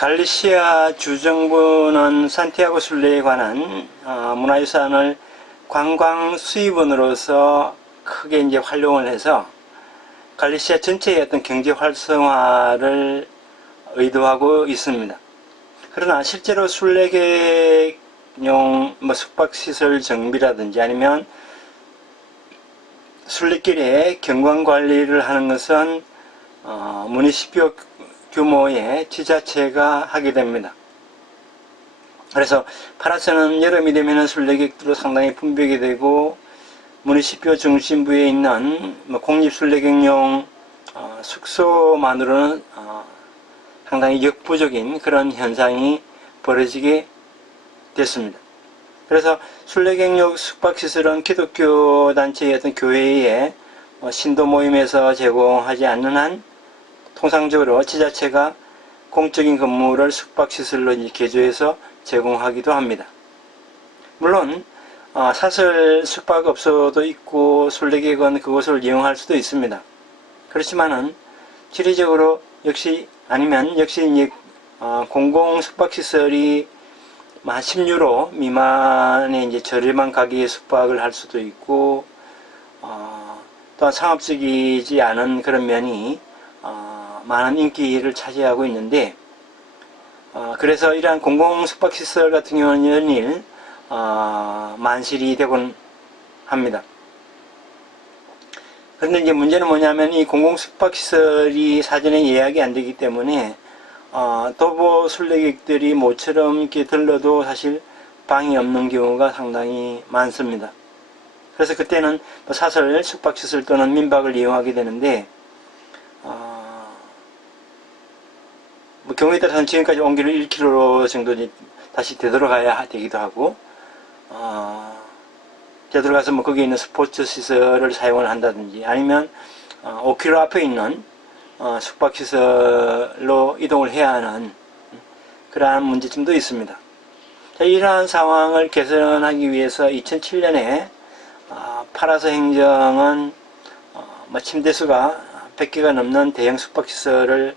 갈리시아 주정부는 산티아고 순례에 관한 문화유산을 관광 수입원으로서 크게 이제 활용을 해서 갈리시아 전체의 어떤 경제 활성화를 의도하고 있습니다. 그러나 실제로 순례객용 숙박시설 정비라든지 아니면 순례길에 경관관리를 하는 것은 무니시피오 규모의 지자체가 하게 됩니다. 그래서 파라스는 여름이 되면 순례객들로 상당히 붐비게 되고 무니시피오 중심부에 있는 공립순례객용 숙소만으로는 상당히 역부족인 그런 현상이 벌어지게 됐습니다. 그래서 순례객용 숙박시설은 기독교 단체의 어떤 교회의 신도 모임에서 제공하지 않는 한 통상적으로 지자체가 공적인 건물을 숙박시설로 개조해서 제공하기도 합니다. 물론 사설 숙박업소도 있고 순례객은 그곳을 이용할 수도 있습니다. 그렇지만은 지리적으로 역시 이제 공공 숙박시설이 한 10유로 미만의 이제 저렴한 가격의 숙박을 할 수도 있고 또한 상업적이지 않은 그런 면이 많은 인기를 차지하고 있는데 그래서 이러한 공공 숙박시설 같은 경우는 연일 만실이 되곤 합니다. 그런데 이제 문제는 뭐냐면 이 공공 숙박시설이 사전에 예약이 안 되기 때문에 도보 순례객들이 모처럼 이렇게 들러도 사실 방이 없는 경우가 상당히 많습니다. 그래서 그때는 사설 숙박시설 또는 민박을 이용하게 되는데 경우에 따라서는 지금까지 온 길을 1km 정도 다시 되돌아가야 되기도 하고 되돌아가서 거기에 있는 스포츠 시설을 사용을 한다든지 아니면 5km 앞에 있는 숙박시설로 이동을 해야 하는 그러한 문제점도 있습니다. 자, 이러한 상황을 개선하기 위해서 2007년에 파라스 행정은 침대수가 100개가 넘는 대형 숙박시설을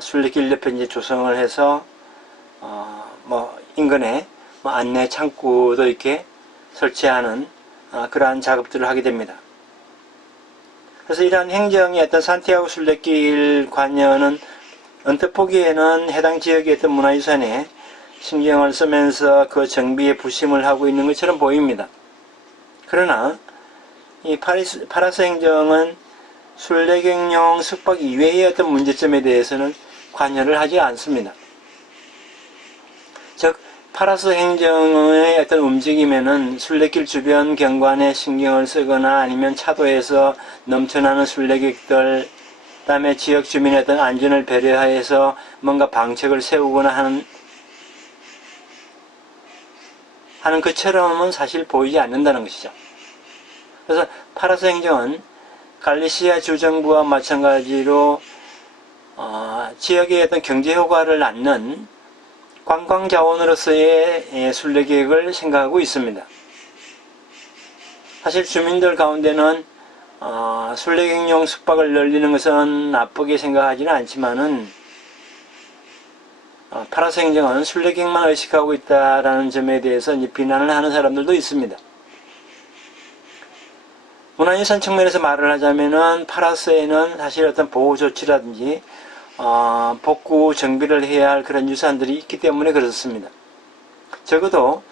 순례길 옆에 이제 조성을 해서 인근에 안내 창구도 이렇게 설치하는 그러한 작업들을 하게 됩니다. 그래서 이러한 행정의 어떤 산티아고 순례길 관여는 언뜻 보기에는 해당 지역의 어떤 문화유산에 신경을 쓰면서 그 정비에 부심을 하고 있는 것처럼 보입니다. 그러나 이 파라스 행정은 순례객용 숙박 이외의 어떤 문제점에 대해서는 관여를 하지 않습니다. 즉 파라스 행정의 어떤 움직임에는 순례길 주변 경관에 신경을 쓰거나 아니면 차도에서 넘쳐나는 순례객들, 그다음에 지역 주민의 어떤 안전을 배려해서 뭔가 방책을 세우거나 하는 것처럼은 사실 보이지 않는다는 것이죠. 그래서 파라스 행정은 갈리시아 주정부와 마찬가지로 지역의 어떤 경제 효과를 낳는 관광자원으로서의 순례객을 생각하고 있습니다. 사실 주민들 가운데는 순례객용 숙박을 늘리는 것은 나쁘게 생각하지는 않지만은 파라스 행정은 순례객만 의식하고 있다라는 점에 대해서 이제 비난을 하는 사람들도 있습니다. 문화유산 측면에서 말을 하자면은 파라스에는 사실 어떤 보호 조치라든지 복구 정비를 해야 할 그런 유산들이 있기 때문에 그렇습니다. 적어도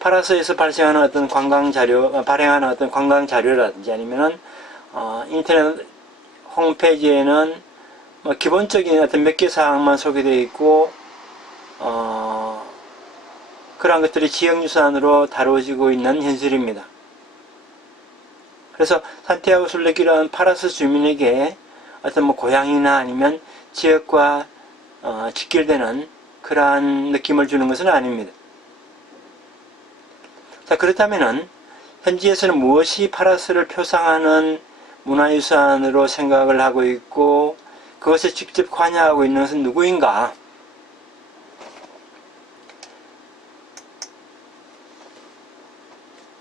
파라스에서 발생하는 어떤 발행하는 어떤 관광 자료라든지 아니면은 인터넷 홈페이지에는 기본적인 어떤 몇 개 사항만 소개되어 있고 그러한 것들이 지역유산으로 다뤄지고 있는 현실입니다. 그래서 산티아고 순례길은 파라스 주민에게 어떤 고향이나 아니면 지역과 직결되는 그러한 느낌을 주는 것은 아닙니다. 자, 그렇다면은 현지에서는 무엇이 파라스를 표상하는 문화유산으로 생각을 하고 있고 그것에 직접 관여하고 있는 것은 누구인가?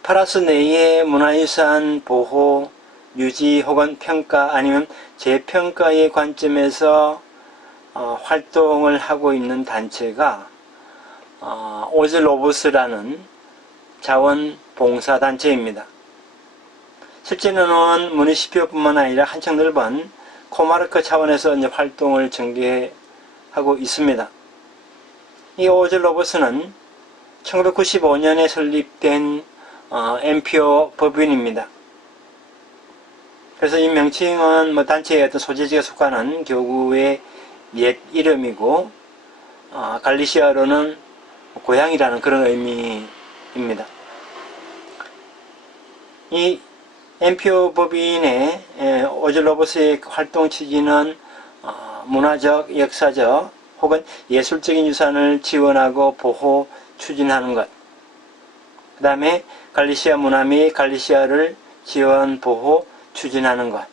파라스 내의 문화유산 보호, 유지 혹은 평가 아니면 재평가의 관점에서 활동을 하고 있는 단체가 오즐로보스라는 자원봉사단체입니다. 실제로는 무니시피오뿐만 아니라 한층 넓은 코마르크 차원에서 이제 활동을 전개하고 있습니다. 이 오즐로보스는 1995년에 설립된 NPO 법인입니다. 그래서 이 명칭은 뭐 단체의 어떤 소재지가 속하는 교구의 옛 이름이고 갈리시아로는 고향이라는 그런 의미입니다. 이 NPO 법인의 오즐로보스의 활동 취지는 문화적, 역사적 혹은 예술적인 유산을 지원하고 보호, 추진하는 것, 그 다음에 갈리시아 문화 및 갈리시아를 지원, 보호, 추진하는 것.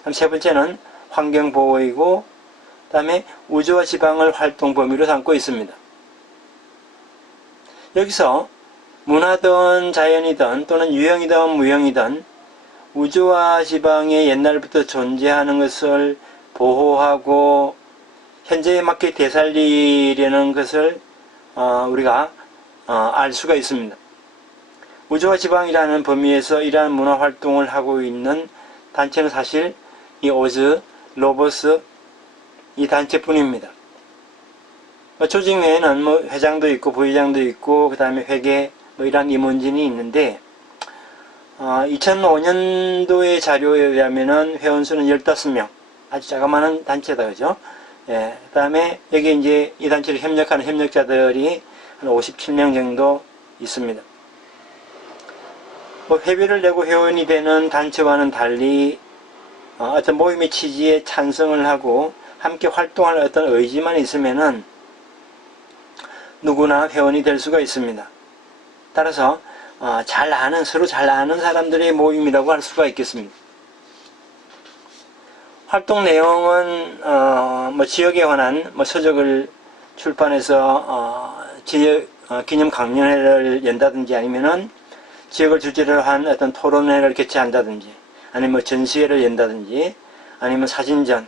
그럼 세 번째는 환경보호이고, 그 다음에 우주와 지방을 활동 범위로 삼고 있습니다. 여기서 문화든 자연이든 또는 유형이든 무형이든 우주와 지방에 옛날부터 존재하는 것을 보호하고 현재에 맞게 되살리려는 것을 우리가 알 수가 있습니다. 우주와 지방이라는 범위에서 이러한 문화 활동을 하고 있는 단체는 사실 이 오즐로보스 이 단체뿐입니다. 조직 내에는 뭐 회장도 있고 부회장도 있고 그 다음에 회계 뭐 이런 임원진이 있는데 2005년도의 자료에 의하면은 회원수는 15명, 아주 자그마한 단체다, 그죠? 예, 그 다음에 여기 이제 이 단체를 협력하는 협력자들이 한 57명 정도 있습니다. 뭐 회비를 내고 회원이 되는 단체와는 달리 어떤 모임의 취지에 찬성을 하고 함께 활동할 어떤 의지만 있으면은 누구나 회원이 될 수가 있습니다. 따라서 서로 잘 아는 사람들의 모임이라고 할 수가 있겠습니다. 활동 내용은 뭐 지역에 관한 뭐 서적을 출판해서 지역 기념 강연회를 연다든지 아니면은 지역을 주제로 한 어떤 토론회를 개최한다든지 아니면 뭐 전시회를 연다든지 아니면 사진전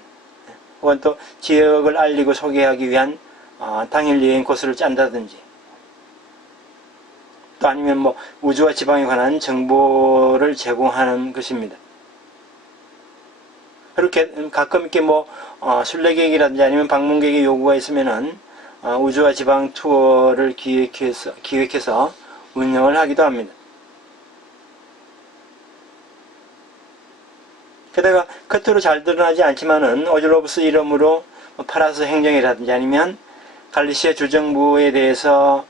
혹은 또 지역을 알리고 소개하기 위한 당일 여행 코스를 짠다든지 또 아니면 뭐 우주와 지방에 관한 정보를 제공하는 것입니다. 그렇게 가끔 이렇게 뭐 순례객이라든지 아니면 방문객의 요구가 있으면은 우주와 지방 투어를 기획해서 운영을 하기도 합니다. 게다가 겉으로 잘 드러나지 않지만은 오즐로보스 이름으로 파라스 행정이라든지 아니면 갈리시아 주정부에 대해서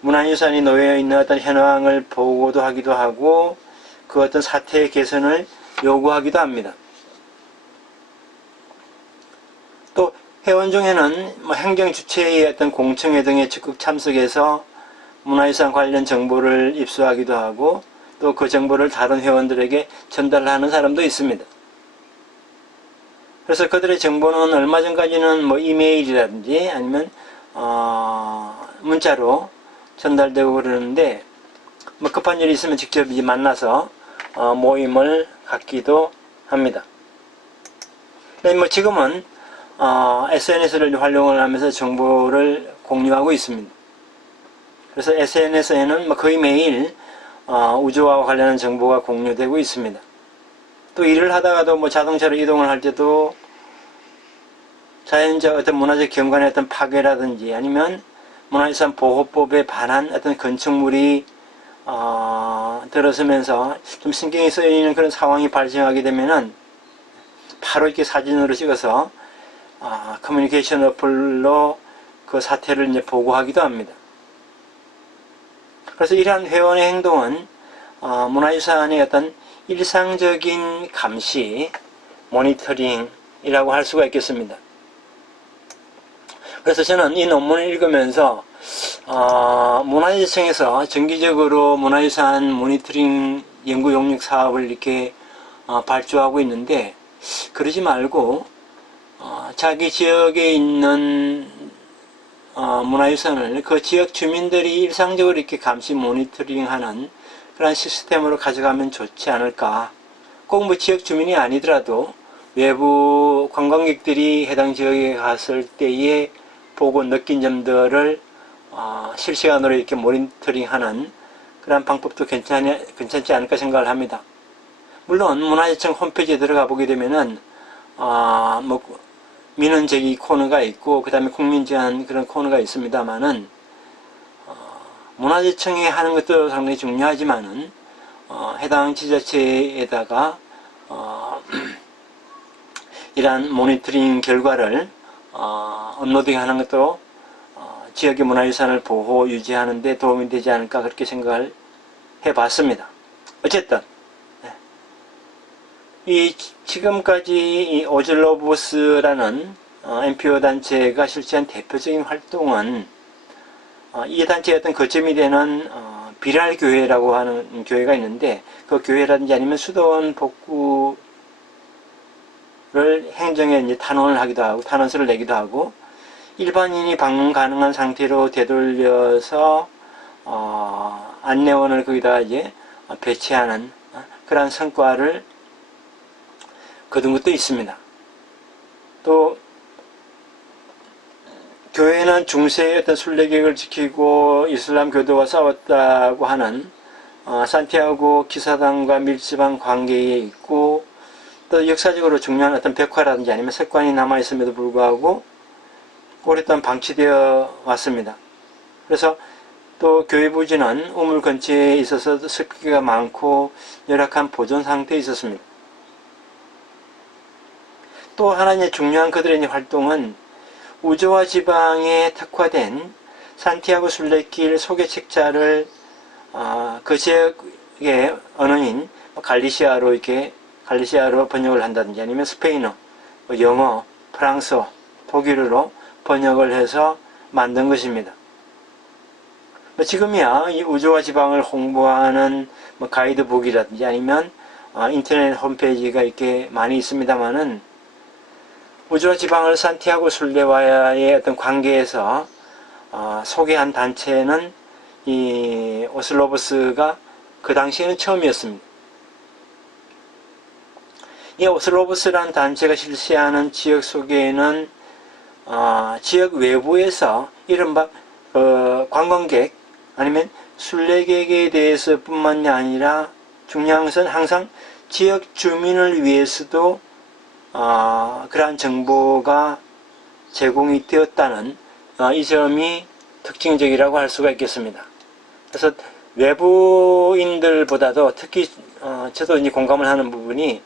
문화유산이 놓여 있는 어떤 현황을 보고도 하기도 하고 그 어떤 사태의 개선을 요구하기도 합니다. 또 회원 중에는 뭐 행정 주체의 어떤 공청회 등에 적극 참석해서 문화유산 관련 정보를 입수하기도 하고 또 그 정보를 다른 회원들에게 전달하는 사람도 있습니다. 그래서 그들의 정보는 얼마 전까지는 뭐 이메일이라든지 아니면 문자로 전달되고 그러는데 뭐 급한 일이 있으면 직접 이제 만나서 모임을 갖기도 합니다. 근데 뭐 지금은 SNS를 활용을 하면서 정보를 공유하고 있습니다. 그래서 SNS에는 뭐 거의 매일 우주와 관련한 정보가 공유되고 있습니다. 또 일을 하다가도 뭐 자동차로 이동을 할 때도 자연적 어떤 문화적 경관의 어떤 파괴라든지 아니면 문화유산 보호법에 반한 어떤 건축물이 들어서면서 좀 신경이 쓰이는 그런 상황이 발생하게 되면은 바로 이렇게 사진으로 찍어서 커뮤니케이션 어플로 그 사태를 이제 보고하기도 합니다. 그래서 이러한 회원의 행동은 문화유산의 어떤 일상적인 감시, 모니터링이라고 할 수가 있겠습니다. 그래서 저는 이 논문을 읽으면서 문화재청에서 정기적으로 문화유산 모니터링 연구 용역 사업을 이렇게 발주하고 있는데 그러지 말고 자기 지역에 있는 문화유산을 그 지역 주민들이 일상적으로 이렇게 감시 모니터링하는 그런 시스템으로 가져가면 좋지 않을까. 꼭 뭐 지역 주민이 아니더라도 외부 관광객들이 해당 지역에 갔을 때에 보고 느낀 점들을 실시간으로 이렇게 모니터링하는 그런 방법도 괜찮지 않을까 생각을 합니다. 물론 문화재청 홈페이지에 들어가 보게 되면은 뭐 민원 제기 코너가 있고 그 다음에 국민 제안 그런 코너가 있습니다만은 문화재청이 하는 것도 상당히 중요하지만은 해당 지자체에다가 이러한 모니터링 결과를 업로드하는 것도 지역의 문화유산을 보호 유지하는 데 도움이 되지 않을까 그렇게 생각을 해봤습니다. 어쨌든 지금까지 이 오즐로브스라는 NPO 단체가 실시한 대표적인 활동은 이 단체의 어떤 거점이 되는 비랄교회라고 하는 교회가 있는데 그 교회라든지 아니면 수도원 복구를 행정에 이제 탄원을 하기도 하고 탄원서를 내기도 하고 일반인이 방문 가능한 상태로 되돌려서 안내원을 거기다 이제 배치하는 그러한 성과를 거둔 것도 있습니다. 또 교회는 중세의 어떤 순례객을 지키고 이슬람 교도와 싸웠다고 하는 산티아고 기사단과 밀접한 관계에 있고 또 역사적으로 중요한 어떤 벽화라든지 아니면 석관이 남아있음에도 불구하고 오랫동안 방치되어 왔습니다. 그래서 또 교회 부지는 우물 근처에 있어서 습기가 많고 열악한 보존 상태에 있었습니다. 또 하나의 중요한 그들의 활동은 우조와 지방에 특화된 산티아고 순례길 소개 책자를 그 지역의 언어인 갈리시아로 번역을 한다든지 아니면 스페인어, 영어, 프랑스어, 독일어로 번역을 해서 만든 것입니다. 지금이야 이 우조와 지방을 홍보하는 가이드북이라든지 아니면 인터넷 홈페이지가 이렇게 많이 있습니다만은 우조와 지방을 산티아고 순례와의 어떤 관계에서 소개한 단체는 이 오슬로브스가 그 당시에는 처음이었습니다. 이 오슬로브스라는 단체가 실시하는 지역 소개에는 지역 외부에서 이른바 관광객 아니면 순례객에 대해서 뿐만이 아니라 중요한 것은 항상 지역 주민을 위해서도 그러한 정보가 제공이 되었다는 이 점이 특징적이라고 할 수가 있겠습니다. 그래서 외부인들보다도 특히 저도 이제 공감을 하는 부분이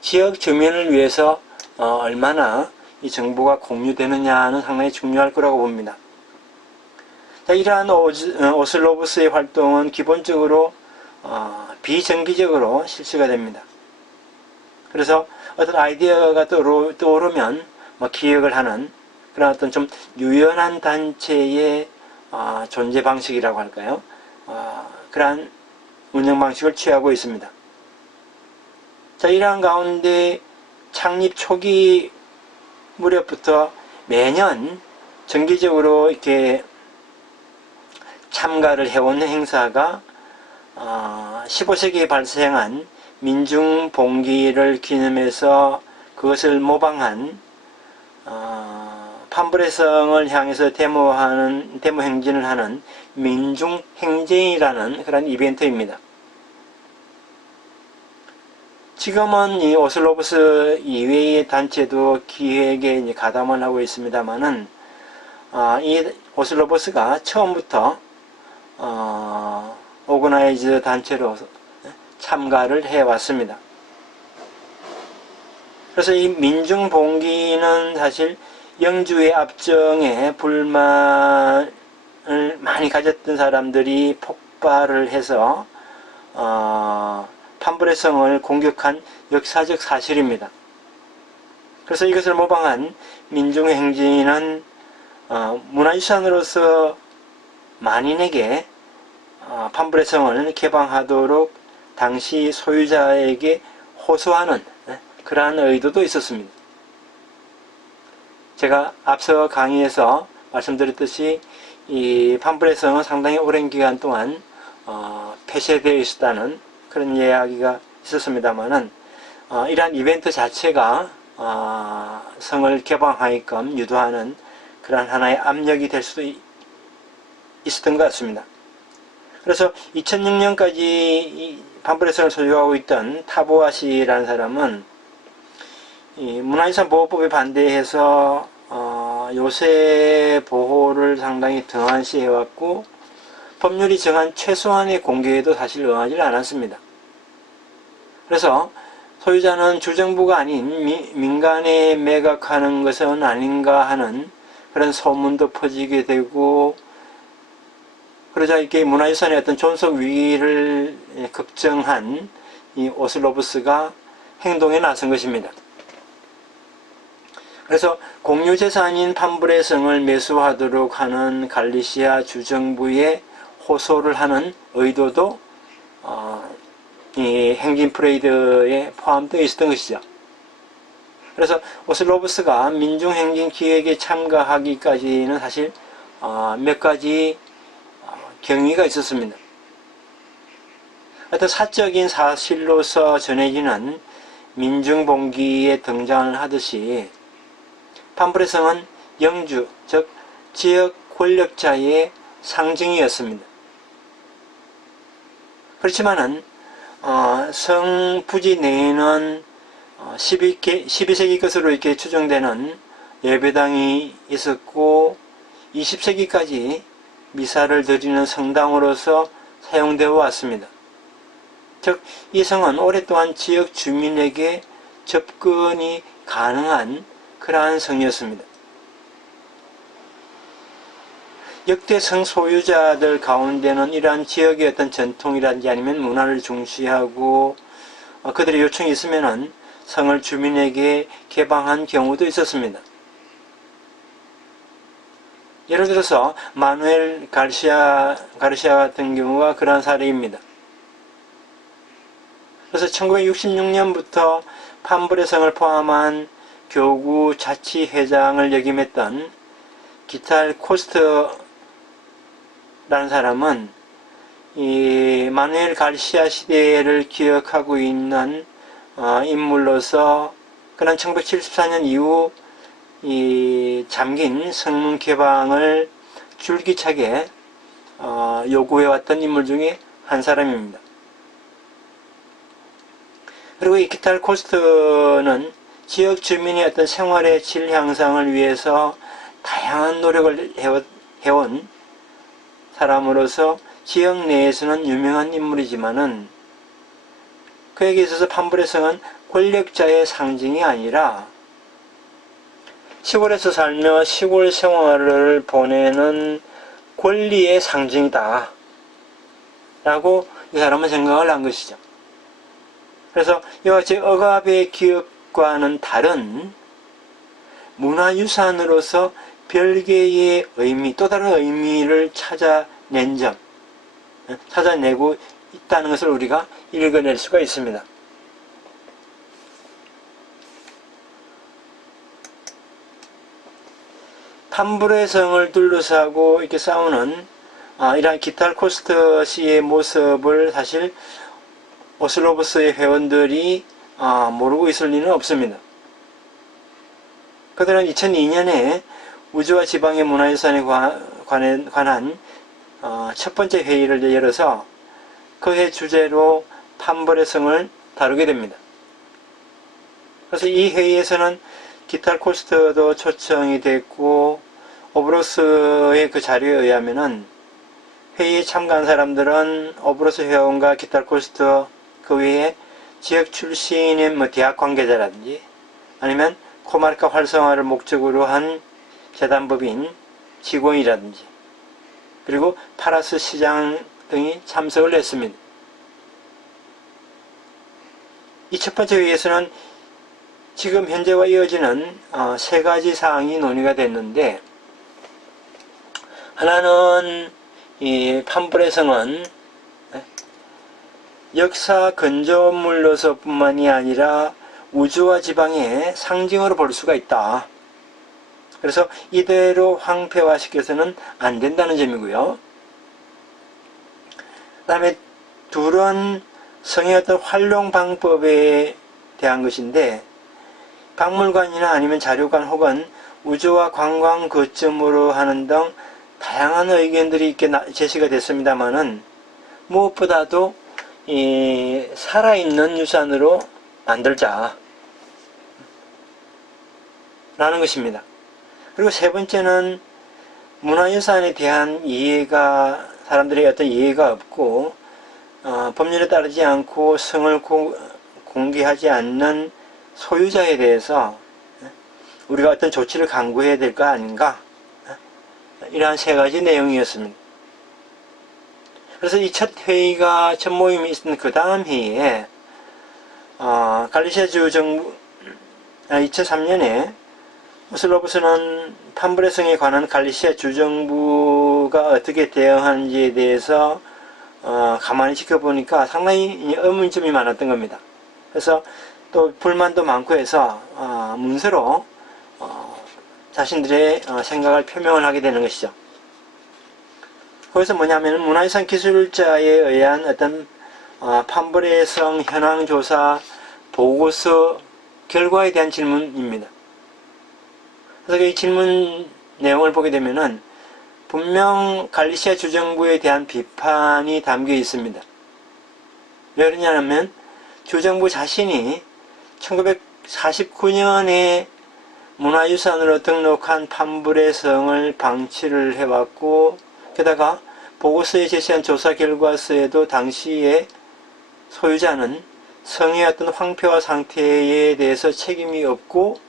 지역 주민을 위해서 얼마나 이 정보가 공유되느냐는 상당히 중요할 거라고 봅니다. 자, 이러한 오슬로브스의 활동은 기본적으로 비정기적으로 실시가 됩니다. 그래서 어떤 아이디어가 떠오르면 기획을 하는 그런 어떤 좀 유연한 단체의 존재 방식이라고 할까요? 그러한 운영 방식을 취하고 있습니다. 자, 이러한 가운데 창립 초기 무렵부터 매년 정기적으로 이렇게 참가를 해온 행사가 15세기에 발생한 민중봉기를 기념해서 그것을 모방한 판브레성을 향해서 데모 행진을 하는 민중행진이라는 그런 이벤트입니다. 지금은 이 오슬로브스 이외의 단체도 기획에 이제 가담을 하고 있습니다만은 이 오슬로브스가 처음부터 오거나이즈 단체로 참가를 해왔습니다. 그래서 이 민중봉기는 사실 영주의 압정에 불만을 많이 가졌던 사람들이 폭발을 해서 판브레성을 공격한 역사적 사실입니다. 그래서 이것을 모방한 민중행진은 문화유산으로서 만인에게 판브레성을 개방하도록 당시 소유자에게 호소하는 그러한 의도도 있었습니다. 제가 앞서 강의에서 말씀드렸듯이 이 판브레성은 상당히 오랜 기간 동안 폐쇄되어 있었다는 그런 이야기가 있었습니다만은 이러한 이벤트 자체가 성을 개방하게끔 유도하는 그런 하나의 압력이 될 수도 있었던 것 같습니다. 그래서 2006년까지 판불의 성을 소유하고 있던 타보아시라는 사람은 이 문화유산 보호법에 반대해서 요새 보호를 상당히 등한시해왔고 법률이 정한 최소한의 공개에도 사실 응하지 않았습니다. 그래서 소유자는 주정부가 아닌 민간에 매각하는 것은 아닌가 하는 그런 소문도 퍼지게 되고, 그러자 이렇게 문화유산의 어떤 존속 위기를 걱정한 이 오슬로브스가 행동에 나선 것입니다. 그래서 공유재산인 판불의 성을 매수하도록 하는 갈리시아 주정부에 호소를 하는 의도도 이 행진 프레이드에 포함되어 있었던 것이죠. 그래서 오슬로브스가 민중행진 기획에 참가하기까지는 사실 몇 가지 경위가 있었습니다. 어떤 사적인 사실로서 전해지는 민중봉기에 등장을 하듯이 판불의 성은 영주, 즉 지역 권력자의 상징이었습니다. 그렇지만은 성 부지 내에는 12세기 것으로 이렇게 추정되는 예배당이 있었고 20세기까지 미사를 드리는 성당으로서 사용되어 왔습니다. 즉, 이 성은 오랫동안 지역 주민에게 접근이 가능한 그러한 성이었습니다. 역대 성 소유자들 가운데는 이러한 지역의 어떤 전통이라든지 아니면 문화를 중시하고 그들의 요청이 있으면은 성을 주민에게 개방한 경우도 있었습니다. 예를 들어서 마누엘 가르시아 같은 경우가 그러한 사례입니다. 그래서 1966년부터 판불의 성을 포함한 교구 자치회장을 역임했던 기탈 코스트라는 사람은 이 마누엘 가르시아 시대를 기억하고 있는 인물로서 그는 1974년 이후 이 잠긴 성문 개방을 줄기차게 요구해왔던 인물 중에 한 사람입니다. 그리고 이 기탈 코스트는 지역 주민의 어떤 생활의 질 향상을 위해서 다양한 노력을 해온 사람으로서 지역 내에서는 유명한 인물이지만은 그에게 있어서 판불의 성은 권력자의 상징이 아니라 시골에서 살며 시골 생활을 보내는 권리의 상징이다 라고 이 사람은 생각을 한 것이죠. 그래서 이와 같이 억압의 기업과는 다른 문화유산으로서 별개의 의미, 또 다른 의미를 찾아내고 있다는 것을 우리가 읽어낼 수가 있습니다. 판불의 성을 둘러싸고 이렇게 싸우는 이러한 기탈 코스트 씨의 모습을 사실 오슬로브스의 회원들이 모르고 있을 리는 없습니다. 그들은 2002년에 우주와 지방의 문화유산에 관한 첫 번째 회의를 열어서 그 해 주제로 판불의 성을 다루게 됩니다. 그래서 이 회의에서는 기탈 코스트도 초청이 됐고 오브로스의 그 자료에 의하면은 회의에 참가한 사람들은 오브로스 회원과 기탈 코스트 그 외에 지역 출신의 대학 관계자라든지 아니면 코마르카 활성화를 목적으로 한 재단법인 직원이라든지 그리고 파라스 시장 등이 참석을 했습니다. 이 첫 번째 회의에서는 지금 현재와 이어지는 세 가지 사항이 논의가 됐는데 하나는 이 판불의 성은 역사 근조물로서 뿐만이 아니라 우주와 지방의 상징으로 볼 수가 있다. 그래서 이대로 황폐화시켜서는 안 된다는 점이고요. 그 다음에 둘은 성의 어떤 활용 방법에 대한 것인데 박물관이나 아니면 자료관 혹은 우주와 관광 거점으로 하는 등 다양한 의견들이 있게 제시가 됐습니다만은 무엇보다도 이 살아있는 유산으로 만들자 라는 것입니다. 그리고 세 번째는 문화유산에 대한 이해가 사람들의 어떤 이해가 없고 법률에 따르지 않고 성을 공개하지 않는 소유자에 대해서 우리가 어떤 조치를 강구해야 될 거 아닌가, 이러한 세 가지 내용이었습니다. 그래서 이 첫 회의가 첫 모임이 있었던 그 다음 회의에 갈리시아 주정부 2003년에 오슬로브스는 판브레성에 관한 갈리시아 주정부가 어떻게 대응하는지에 대해서 가만히 지켜보니까 상당히 의문점이 많았던 겁니다. 그래서 또 불만도 많고 해서 문서로 자신들의 생각을 표명을 하게 되는 것이죠. 거기서 뭐냐면 문화유산 기술자에 의한 어떤 판브레성 현황조사 보고서 결과에 대한 질문입니다. 그래서 이 질문 내용을 보게 되면은 분명 갈리시아 주정부에 대한 비판이 담겨 있습니다. 왜 그러냐면 주정부 자신이 1949년에 문화유산으로 등록한 판브레성을 방치를 해왔고, 게다가 보고서에 제시한 조사 결과서에도 당시에 소유자는 성의 어떤 황폐화 상태에 대해서 책임이 없고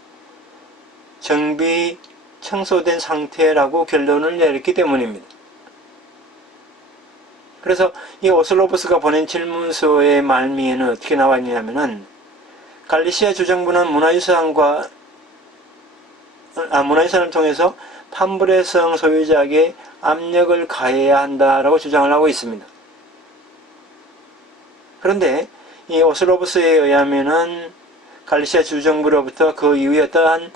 정비 청소된 상태라고 결론을 내렸기 때문입니다. 그래서 이 오슬로브스가 보낸 질문서의 말미에는 어떻게 나와 있냐면은 갈리시아 주정부는 문화유산을 통해서 판브레성 소유자에게 압력을 가해야 한다라고 주장을 하고 있습니다. 그런데 이 오슬로브스에 의하면은 갈리시아 주정부로부터 그 이후에 어떠한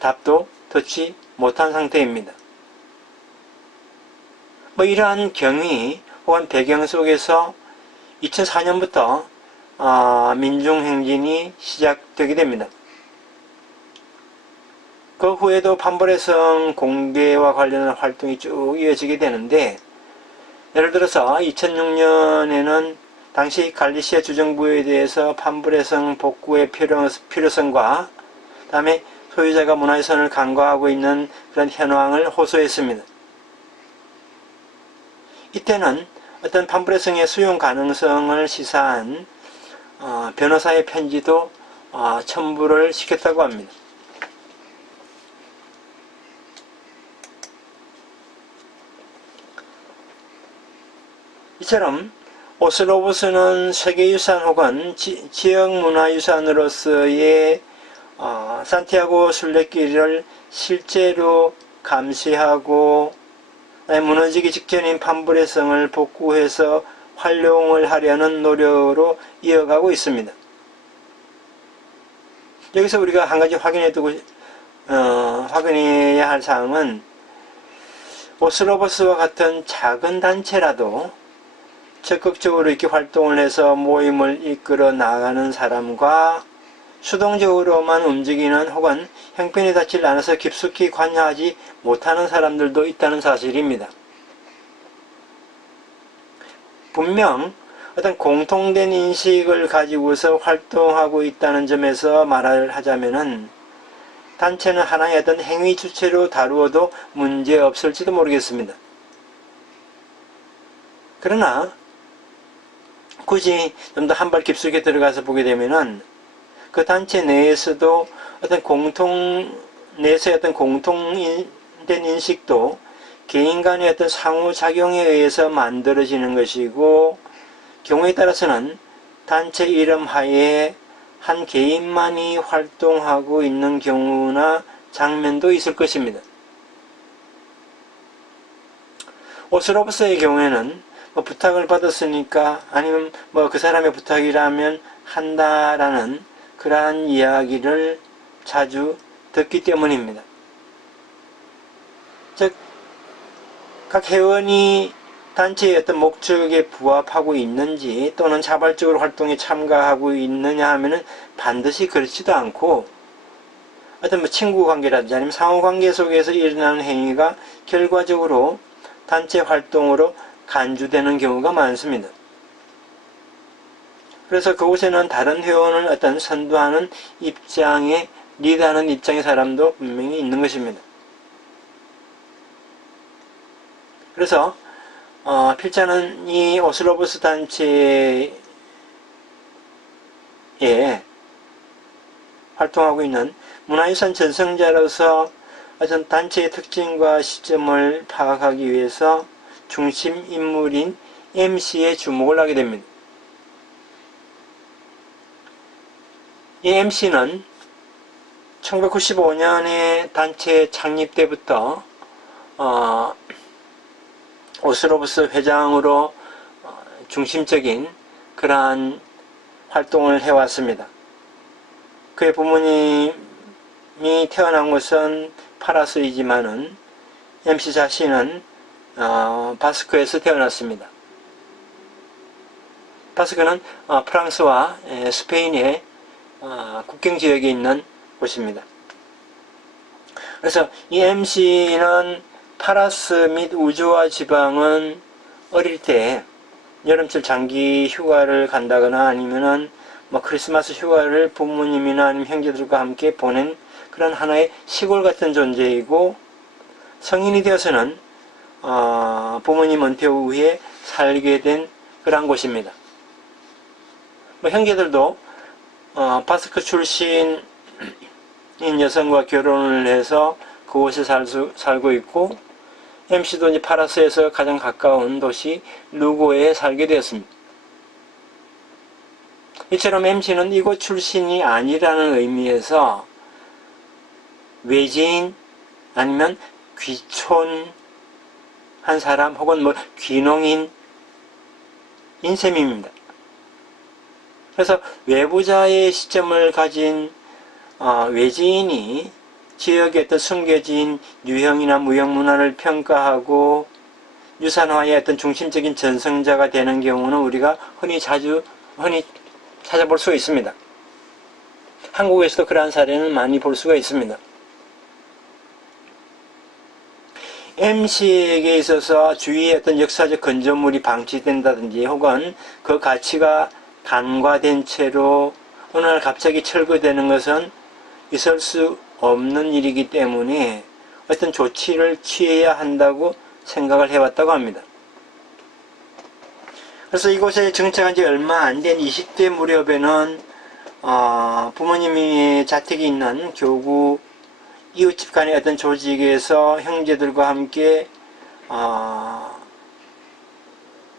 답도 듣지 못한 상태입니다. 이러한 경위 혹은 배경 속에서 2004년부터 민중행진이 시작되게 됩니다. 그 후에도 판브레성 공개와 관련한 활동이 쭉 이어지게 되는데, 예를 들어서 2006년에는 당시 갈리시아 주정부에 대해서 판브레성 복구의 필요성과 다음에 소유자가 문화유산을 간과하고 있는 그런 현황을 호소했습니다. 이때는 어떤 판브레성의 수용 가능성을 시사한 변호사의 편지도 첨부를 시켰다고 합니다. 이처럼 오슬로브스는 세계유산 혹은 지역문화유산으로서의 산티아고 순례길을 실제로 감시하고 무너지기 직전인 판브레성을 복구해서 활용을 하려는 노력으로 이어가고 있습니다. 여기서 우리가 한 가지 확인해야 할 사항은 오슬로브스와 같은 작은 단체라도 적극적으로 이렇게 활동을 해서 모임을 이끌어 나가는 사람과 수동적으로만 움직이는 혹은 형편이 닿지 않아서 깊숙이 관여하지 못하는 사람들도 있다는 사실입니다. 분명 어떤 공통된 인식을 가지고서 활동하고 있다는 점에서 말을 하자면은 단체는 하나의 어떤 행위 주체로 다루어도 문제 없을지도 모르겠습니다. 그러나 굳이 좀 더 한 발 깊숙이 들어가서 보게 되면은 그 단체 내에서도 내에서의 어떤 공통된 인식도 개인 간의 어떤 상호작용에 의해서 만들어지는 것이고, 경우에 따라서는 단체 이름 하에 한 개인만이 활동하고 있는 경우나 장면도 있을 것입니다. 오슬로브스의 경우에는 부탁을 받았으니까 아니면 그 사람의 부탁이라면 한다라는 그러한 이야기를 자주 듣기 때문입니다. 즉, 각 회원이 단체의 어떤 목적에 부합하고 있는지 또는 자발적으로 활동에 참가하고 있느냐 하면은 반드시 그렇지도 않고, 어떤 뭐 친구 관계라든지 아니면 상호 관계 속에서 일어나는 행위가 결과적으로 단체 활동으로 간주되는 경우가 많습니다. 그래서 그곳에는 다른 회원을 어떤 선도하는 입장에, 리드하는 입장의 사람도 분명히 있는 것입니다. 그래서 필자는 이 오슬로보스 단체에 활동하고 있는 문화유산 전승자로서 어떤 단체의 특징과 시점을 파악하기 위해서 중심 인물인 MC에 주목을 하게 됩니다. 이 MC는 1995년에 단체 창립 때부터 오슬로보스 회장으로 중심적인 그러한 활동을 해왔습니다. 그의 부모님이 태어난 곳은 파라스이지만은 MC 자신은 바스크에서 태어났습니다. 바스크는 프랑스와 스페인의 국경 지역에 있는 곳입니다. 그래서 이 MC는 파라스 및 우주와 지방은 어릴 때 여름철 장기 휴가를 간다거나 아니면은 뭐 크리스마스 휴가를 부모님이나 아니면 형제들과 함께 보낸 그런 하나의 시골 같은 존재이고, 성인이 되어서는 부모님 은퇴 후에 살게 된 그런 곳입니다. 뭐 형제들도 바스크 출신인 여성과 결혼을 해서 그곳에 살고 있고, MC도 이제 파라스에서 가장 가까운 도시 루고에 살게 되었습니다. 이처럼 MC는 이곳 출신이 아니라는 의미에서 외지인 아니면 귀촌한 사람 혹은 뭐 귀농인 인셈입니다. 그래서 외부자의 시점을 가진 외지인이 지역의 어떤 숨겨진 유형이나 무형 문화를 평가하고 유산화의 어떤 중심적인 전승자가 되는 경우는 우리가 흔히 찾아볼 수 있습니다. 한국에서도 그러한 사례는 많이 볼 수가 있습니다. MC에게 있어서 주위에 어떤 역사적 건조물이 방치된다든지 혹은 그 가치가 간과된 채로 어느 날 갑자기 철거되는 것은 있을 수 없는 일이기 때문에 어떤 조치를 취해야 한다고 생각을 해왔다고 합니다. 그래서 이곳에 정착한 지 얼마 안 된 20대 무렵에는 부모님의 자택이 있는 교구 이웃집 간의 어떤 조직에서 형제들과 함께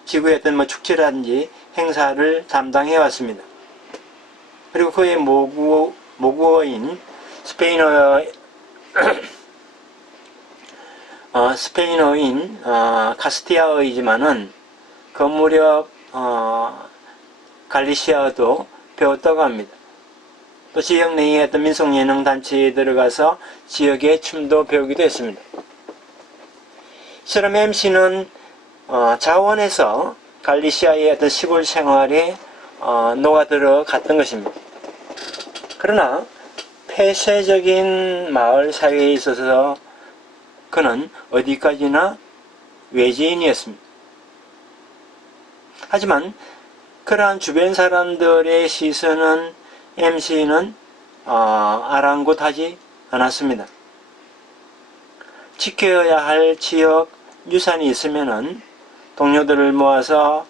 지구의 어떤 뭐 축제라든지 행사를 담당해 왔습니다. 그리고 그의 모국어인 스페인어인 카스티아어이지만은 그 무렵 갈리시아어도 배웠다고 합니다. 또 지역 내의 어떤 민속 예능 단체에 들어가서 지역의 춤도 배우기도 했습니다. 이처럼 MC는 자원에서 갈리시아의 어떤 시골 생활에 녹아들어 갔던 것입니다. 그러나 폐쇄적인 마을 사회에 있어서 그는 어디까지나 외지인이었습니다. 하지만 그러한 주변 사람들의 시선은 MC는 아랑곳하지 않았습니다. 지켜야 할 지역 유산이 있으면은 동료들을 모아서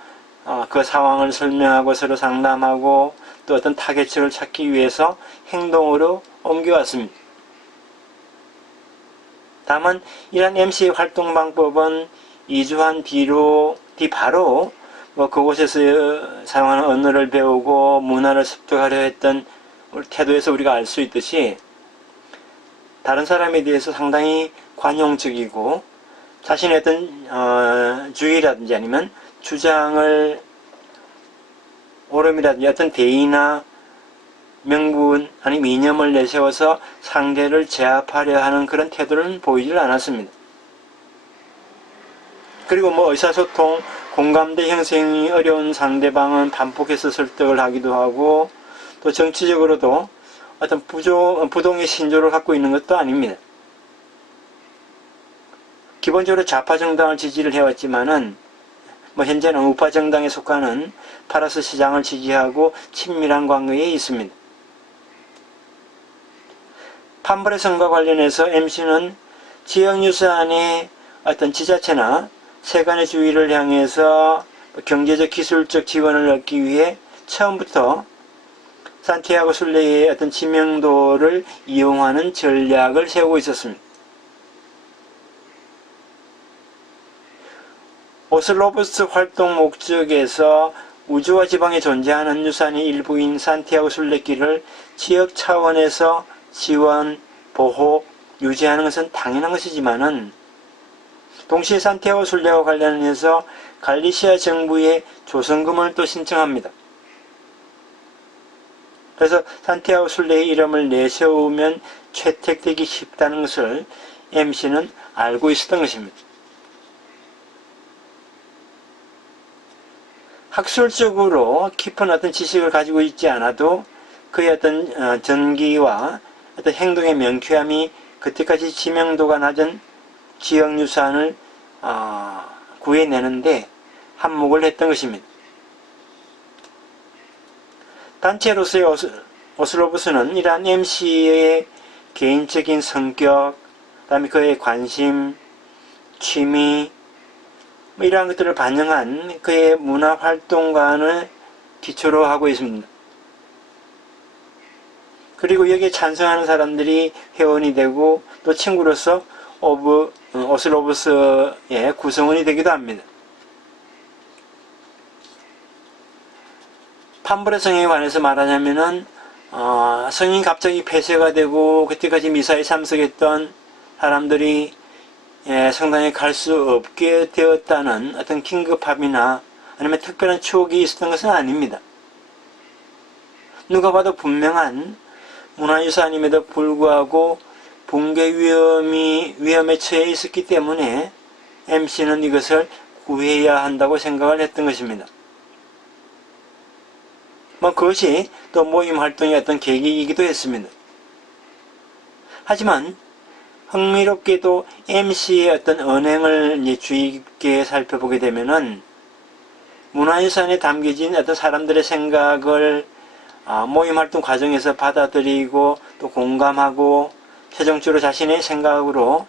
그 상황을 설명하고 서로 상담하고 또 어떤 타겟을 찾기 위해서 행동으로 옮겨왔습니다. 다만 이러한 MC의 활동 방법은 이주한 뒤로 바로 그곳에서 사용하는 언어를 배우고 문화를 습득하려 했던 태도에서 우리가 알 수 있듯이 다른 사람에 대해서 상당히 관용적이고 자신의 어떤 주의라든지 아니면 주장을 옳음이라든지 어떤 대의나 명분 아니면 이념을 내세워서 상대를 제압하려 하는 그런 태도를 보이질 않았습니다. 그리고 의사소통, 공감대 형성이 어려운 상대방은 반복해서 설득을 하기도 하고 또 정치적으로도 어떤 부동의 신조를 갖고 있는 것도 아닙니다. 기본적으로 좌파 정당을 지지를 해왔지만은 현재는 우파 정당에 속하는 파라스 시장을 지지하고 친밀한 관계에 있습니다. 판브레선과 관련해서 MC는 지역유산의 어떤 지자체나 세간의 주의를 향해서 경제적 기술적 지원을 얻기 위해 처음부터 산티아고 순례의 어떤知名도를 이용하는 전략을 세우고 있었습니다. 오슬로브스 활동 목적에서 우주와 지방에 존재하는 유산의 일부인 산티아고 순례길을 지역 차원에서 지원, 보호, 유지하는 것은 당연한 것이지만은 동시에 산티아고 순례와 관련해서 갈리시아 정부에 조성금을 또 신청합니다. 그래서 산티아고 순례의 이름을 내세우면 채택되기 쉽다는 것을 MC는 알고 있었던 것입니다. 학술적으로 깊은 어떤 지식을 가지고 있지 않아도 그의 어떤 전기와 어떤 행동의 명쾌함이 그때까지 지명도가 낮은 지역유산을 구해내는데 한몫을 했던 것입니다. 단체로서의 오슬로브스는 이러한 MC의 개인적인 성격, 그 다음에 그의 관심, 취미, 이러한 것들을 반영한 그의 문화활동관을 기초로 하고 있습니다. 그리고 여기에 찬성하는 사람들이 회원이 되고 또 친구로서 오슬로브스의 구성원이 되기도 합니다. 판브레 성에 관해서 말하자면은 성이 갑자기 폐쇄가 되고 그때까지 미사에 참석했던 사람들이 성당에 갈 수 없게 되었다는 어떤 긴급함이나 아니면 특별한 추억이 있었던 것은 아닙니다. 누가 봐도 분명한 문화유산임에도 불구하고 붕괴 위험에 처해 있었기 때문에 MC는 이것을 구해야 한다고 생각을 했던 것입니다. 그것이 또 모임 활동의 어떤 계기이기도 했습니다. 하지만 흥미롭게도 MC의 어떤 언행을 주의 깊게 살펴보게 되면은 문화유산에 담겨진 어떤 사람들의 생각을 모임 활동 과정에서 받아들이고 또 공감하고 최종적으로 자신의 생각으로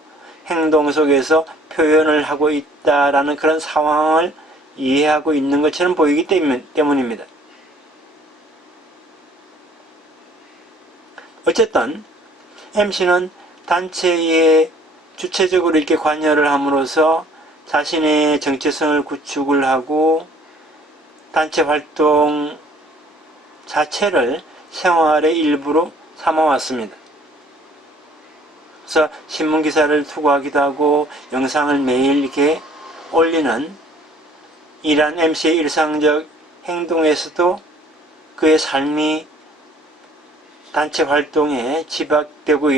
행동 속에서 표현을 하고 있다라는 그런 상황을 이해하고 있는 것처럼 보이기 때문입니다. 어쨌든 MC는 단체에 주체적으로 이렇게 관여를 함으로써 자신의 정체성을 구축을 하고 단체 활동 자체를 생활의 일부로 삼아왔습니다. 그래서 신문기사를 투고하기도 하고 영상을 매일 이렇게 올리는 이러한 MC의 일상적 행동에서도 그의 삶이 단체 활동에 집약되고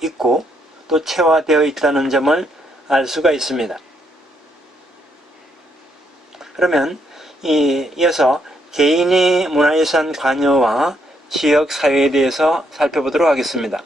있고 또 체화되어 있다는 점을 알 수가 있습니다. 그러면 이어서 개인의 문화유산 관여와 지역사회에 대해서 살펴보도록 하겠습니다.